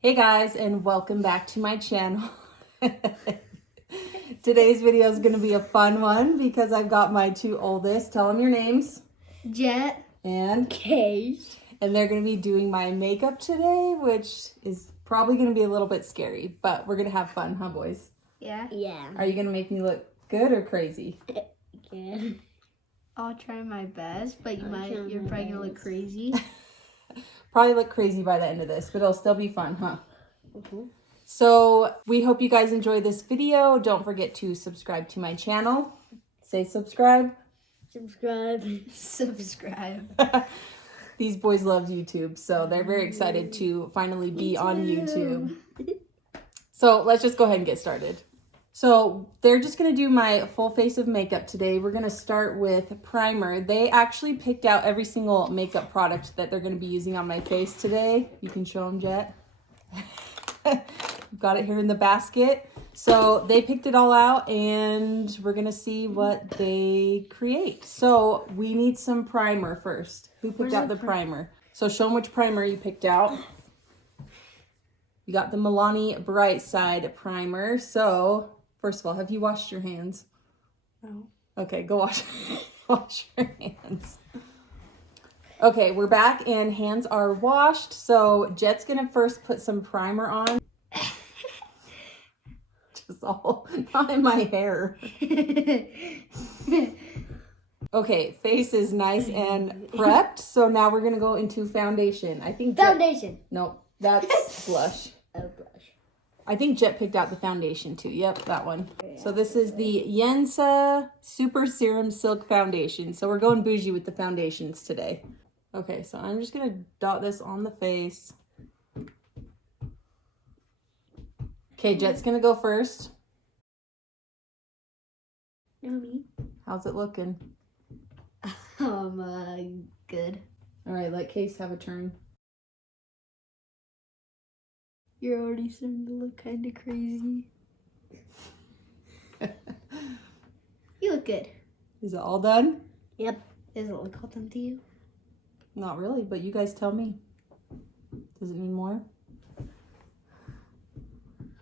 Hey guys, and welcome back to my channel. Today's video is going to be a fun one because I've got my two oldest. Tell them your names. Jet and Cage. And they're going to be doing my makeup today, which is probably going to be a little bit scary, but we're going to have fun, huh boys? Yeah. Are you going to make me look good or crazy? Yeah. I'll try my best, but you're probably going to look crazy. Probably look crazy by the end of this, but it'll still be fun, huh? So we hope you guys enjoy this video. Don't forget to subscribe to my channel. Say subscribe. Subscribe. These boys love YouTube, so they're very excited to finally be on YouTube. So let's just go ahead and get started. So they're just going to do my full face of makeup today. We're going to start with primer. They actually picked out every single makeup product that they're going to be using on my face today. You can show them, Jet. Got it here in the basket. So they picked it all out and we're going to see what they create. So we need some primer first. Who picked out the primer? So show them which primer you picked out. You got the MILANI Bright Side primer. So first of all, have you washed your hands? No. Okay, go wash your hands. Okay, we're back and hands are washed. So Jet's gonna first put some primer on. Just all, not in my hair. Okay, face is nice and prepped. So now we're gonna go into foundation. I think Foundation. Nope, that's blush. Oh, blush. I think Jet picked out the foundation too. Yep, that one. So this is the YENSA Super Serum Silk Foundation. So we're going bougie with the foundations today. Okay, so I'm just going to dot this on the face. Okay, Jet's going to go first. Me. How's it looking? Good. All right, let Case have a turn. You're already starting to look kind of crazy. You look good. Is it all done? Yep. Does it look all done to you? Not really, but you guys tell me. Does it need more?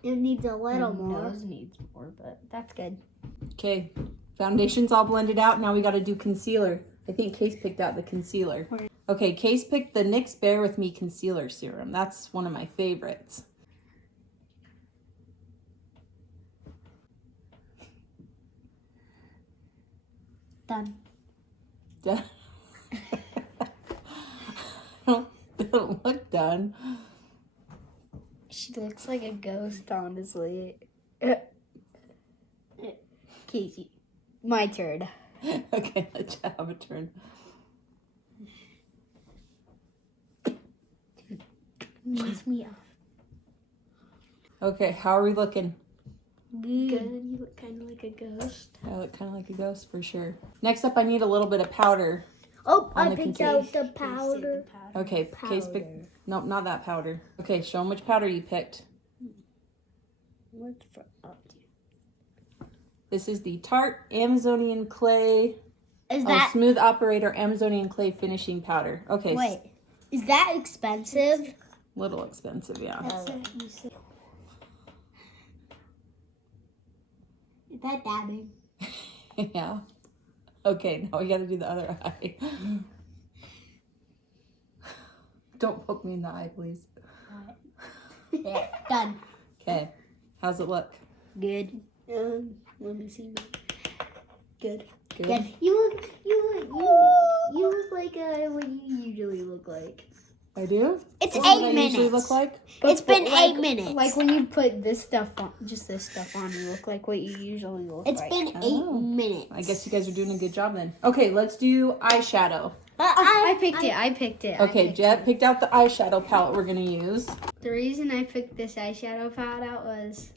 It needs a little more. Nose needs more, but that's good. Okay, foundation's all blended out. Now we got to do concealer. I think Case picked out the concealer. Okay, Case picked the NYX Bear With Me Concealer Serum. That's one of my favorites. Done. Done. It don't look done. She looks like a ghost, honestly. Casey, my turn. Okay, let you have a turn. Piss me off. Okay, how are we looking? Good. You look kind of like a ghost. I look kind of like a ghost for sure. Next up, I need a little bit of powder. Oh, on I the picked concealer. out the powder. Okay, Case picked. Nope, not that powder. Okay, show them which powder you picked. What's for up? This is the Tarte Amazonian Clay. Is that Smooth Operator Amazonian Clay Finishing Powder. Okay. Wait, is that expensive? Little expensive, yeah. Is that dabbing? Yeah. Okay, now we gotta do the other eye. Don't poke me in the eye, please. Yeah, done. Okay. How's it look? Good. Let me see. Good. Good. You look like what you usually look like. I do? It's Is that 8 what I minutes. usually look like? It's been 8 minutes. Like when you put this stuff on, just this stuff on, you look like what you usually look like. It's been 8 minutes. I guess you guys are doing a good job then. Okay, let's do eyeshadow. I picked it. Okay, Jet picked out the eyeshadow palette we're gonna use. The reason I picked this eyeshadow palette out was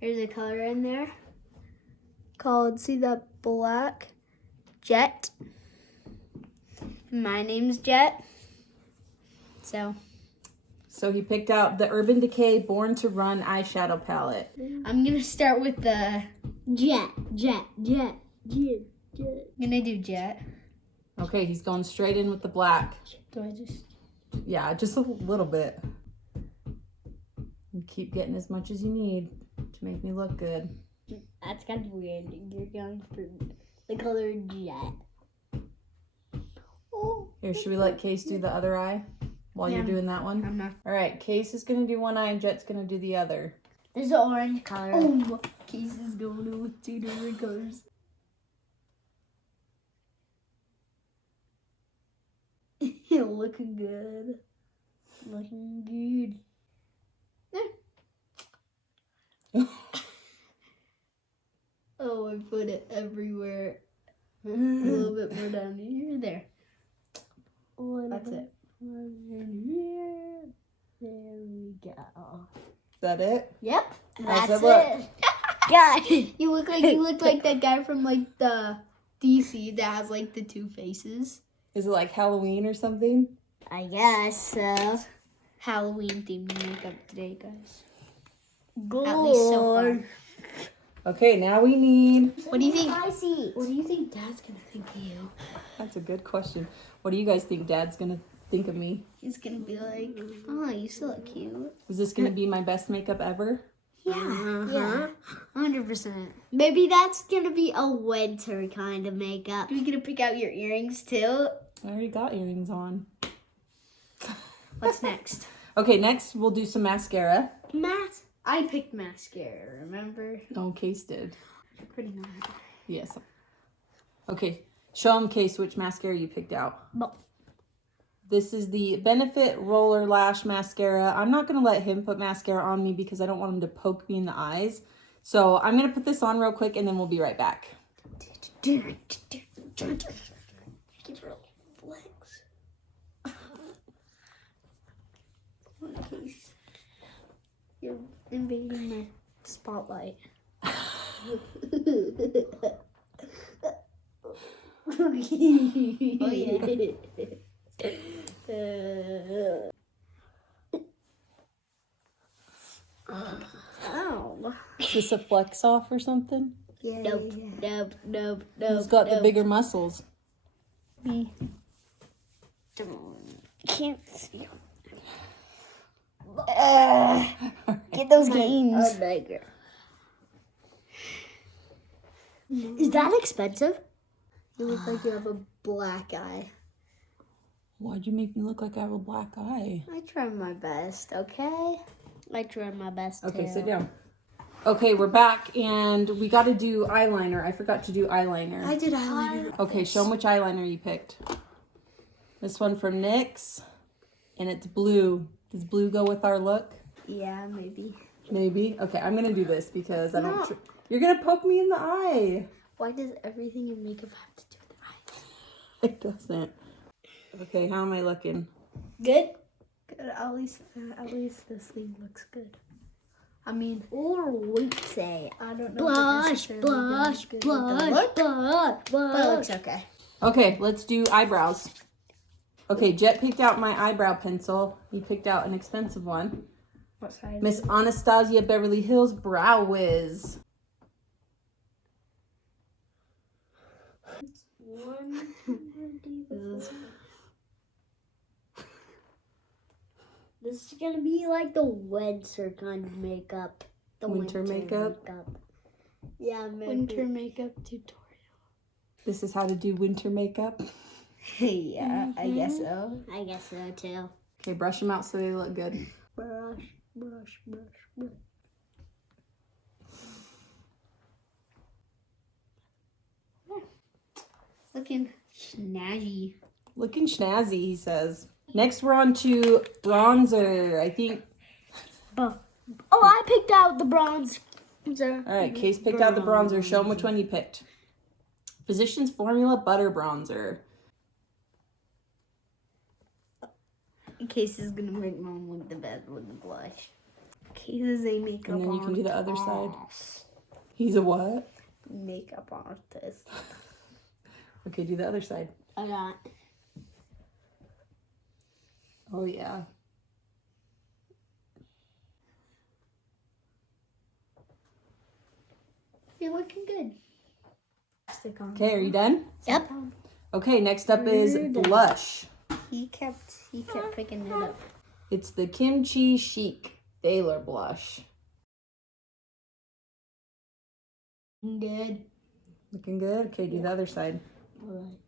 there's a color in there called, see that black? Jet. My name's Jet. So he picked out the Urban Decay Born to Run eyeshadow palette. I'm gonna start with the Jet. I'm gonna do Jet. Okay, he's going straight in with the black. Do I just... Yeah, just a little bit. keep getting as much as you need to make me look good. That's kind of weird. You're going for the color jet. Oh. Here, should we let Case do the other eye while you're doing that one? I'm not. All right, Case is going to do one eye and Jet's going to do the other. There's an orange color. Oh, Case is going in with 2 different colors. Looking good. Looking good. Oh, I put it everywhere. A little bit more down here. There. That's it. Here. There we go. Is that it? Yep. How's That's it look? it. God, you look like that guy from like the DC that has like the 2 faces. Is it like Halloween or something? I guess so. Halloween themed makeup today, guys. At least so far. Okay, now we need... What do you think? What do you think Dad's gonna think of you? That's a good question. What do you guys think Dad's going to think of me? He's gonna be like, "Oh, you still look cute." Is this going to be my best makeup ever? Yeah, 100%. Maybe that's gonna be a winter kind of makeup. Are we gonna pick out your earrings too? I already got earrings on. What's next? Okay, next we'll do some mascara. I picked mascara, remember? Oh, Case did. Pretty nice. Yes. Okay, show him, Case, which mascara you picked out. Well, This is the Benefit Roller Lash Mascara. I'm not going to let him put mascara on me because I don't want him to poke me in the eyes. So I'm going to put this on real quick and then we'll be right back. You're invading my spotlight. Oh yeah. Ow. Is this a flex off or something? Yeah. Nope. Who's got the bigger muscles? Me. Can't see. Get those gains. Is that expensive? You look like you have a black eye. Why'd you make me look like I have a black eye? I tried my best, okay? I tried my best. Okay, too. sit down. Okay, we're back and we got to do eyeliner. I forgot to do eyeliner. I did eyeliner. Okay, show them which eyeliner you picked. This one from NYX, and it's blue. Does blue go with our look? Yeah, maybe. Maybe. Okay, I'm gonna do this because I don't. No. You're gonna poke me in the eye. Why does everything in makeup have to do with the eyes? It doesn't. Okay, how am I looking? Good. Good. At least this thing looks good. I mean, or wait, say I don't know. Blush. But it looks okay. Okay, let's do eyebrows. Okay, Jet picked out my eyebrow pencil. He picked out an expensive one. What size? Miss Anastasia Beverly Hills Brow Wiz. This is gonna be like the winter kind of makeup. The Winter makeup? Yeah, maybe. Winter makeup tutorial. This is how to do winter makeup. Yeah, I guess so. I guess so too. Okay, brush them out so they look good. Brush. Looking snazzy. Looking snazzy, he says. Next, we're on to bronzer. I think. Oh, I picked out the bronze. All right, Case picked out the bronzer. Show him which one you picked. Physicians Formula Butter Bronzer. Case is gonna make Mom look the best with the blush. Case is a makeup artist. And then you can do the other side. He's a what? Makeup artist. Okay, do the other side. I got. Oh, yeah. You're looking good. Okay, are you done? Yep. Okay, next up is blush. He kept picking it up. It's the KIMCHI CHIC. Thailor blush. Good. Looking good? Okay, do the other side. All right.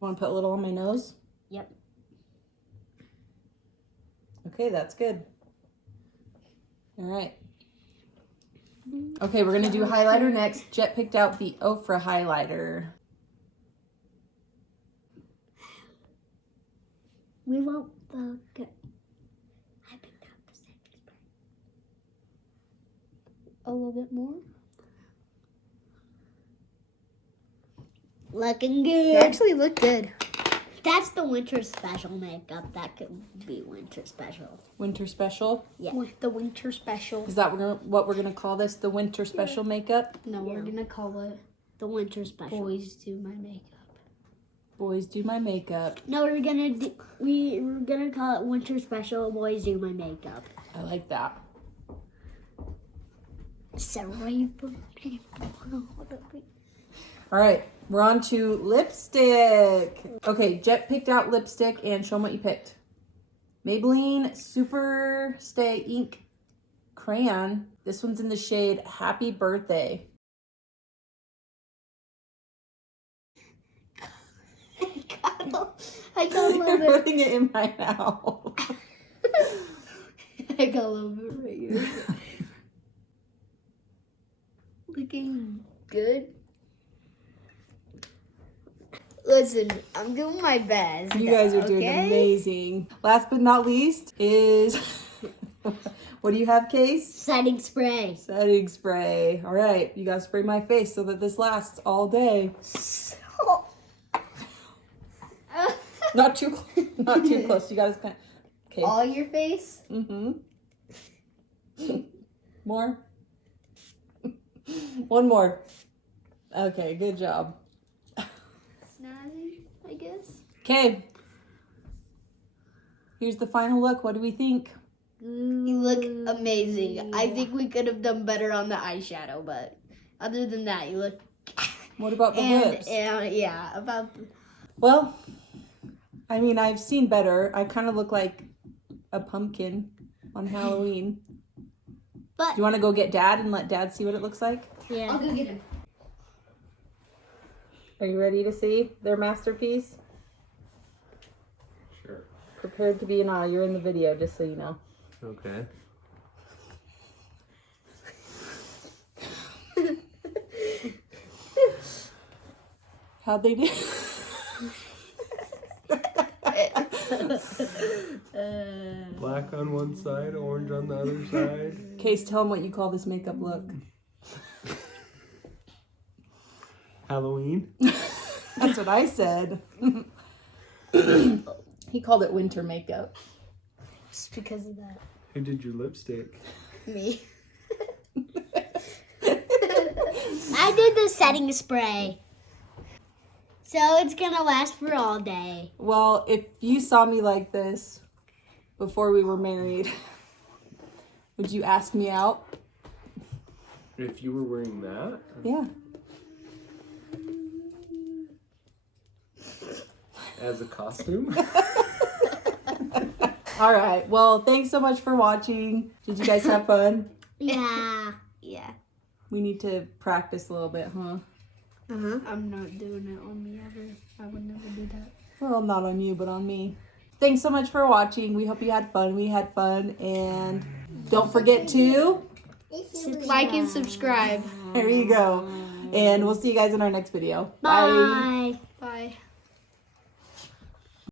Want to put a little on my nose? Yep. Okay, that's good. All right. Okay, we're going to do highlighter next. Jet picked out the OFRA highlighter. We want the good. I picked out the setting spray. A little bit more. Looking good. You actually look good. That's the winter special makeup. That could be winter special. Winter special. Yeah. The winter special. Is that what we're going to call this? The winter special makeup? No, we're gonna call it The winter special. Boys Do My Makeup. Boys do my makeup. No, we're gonna call it winter special. Boys do my makeup. I like that. All right, we're on to lipstick. Okay, Jet picked out lipstick and show them what you picked. Maybelline Super Stay Ink Crayon. This one's in the shade Happy Birthday. I got a little You're bit. putting it in my mouth. I got a little bit right here. Looking good. Listen, I'm doing my best. You guys are doing amazing. Last but not least is, what do you have, Case? Setting spray. Setting spray. All right, you gotta spray my face so that this lasts all day. Not too close. You guys kind of, okay. All your face? Mm-hmm. More. One more. Okay, good job. Snazzy, I guess. Okay. Here's the final look. What do we think? You look amazing. I think we could have done better on the eyeshadow, but other than that, you look. What about the lips? Yeah, about. Well, I mean, I've seen better. I kind of look like a pumpkin on Halloween. But Do you want to go get Dad and let Dad see what it looks like? yeah. I'll go get him. Are you ready to see their masterpiece? Sure. Prepared to be in awe. You're in the video, just so you know. Okay. How'd they do? Black on one side, orange on the other side. Case, tell them what you call this makeup look. Halloween. That's what I said. He called it winter makeup. Just because of that. Who did your lipstick? Me. I did the setting spray. So it's gonna last for all day. Well, if you saw me like this before we were married, would you ask me out? If you were wearing that? Yeah. As a costume? All right. Well, thanks so much for watching. Did you guys have fun? Yeah. Yeah. We need to practice a little bit, huh? I'm not doing it on me ever. I would never do that. Well, not on you, but on me. Thanks so much for watching. We hope you had fun. We had fun. And don't forget to... Like and subscribe. There you go. And we'll see you guys in our next video. Bye. Bye.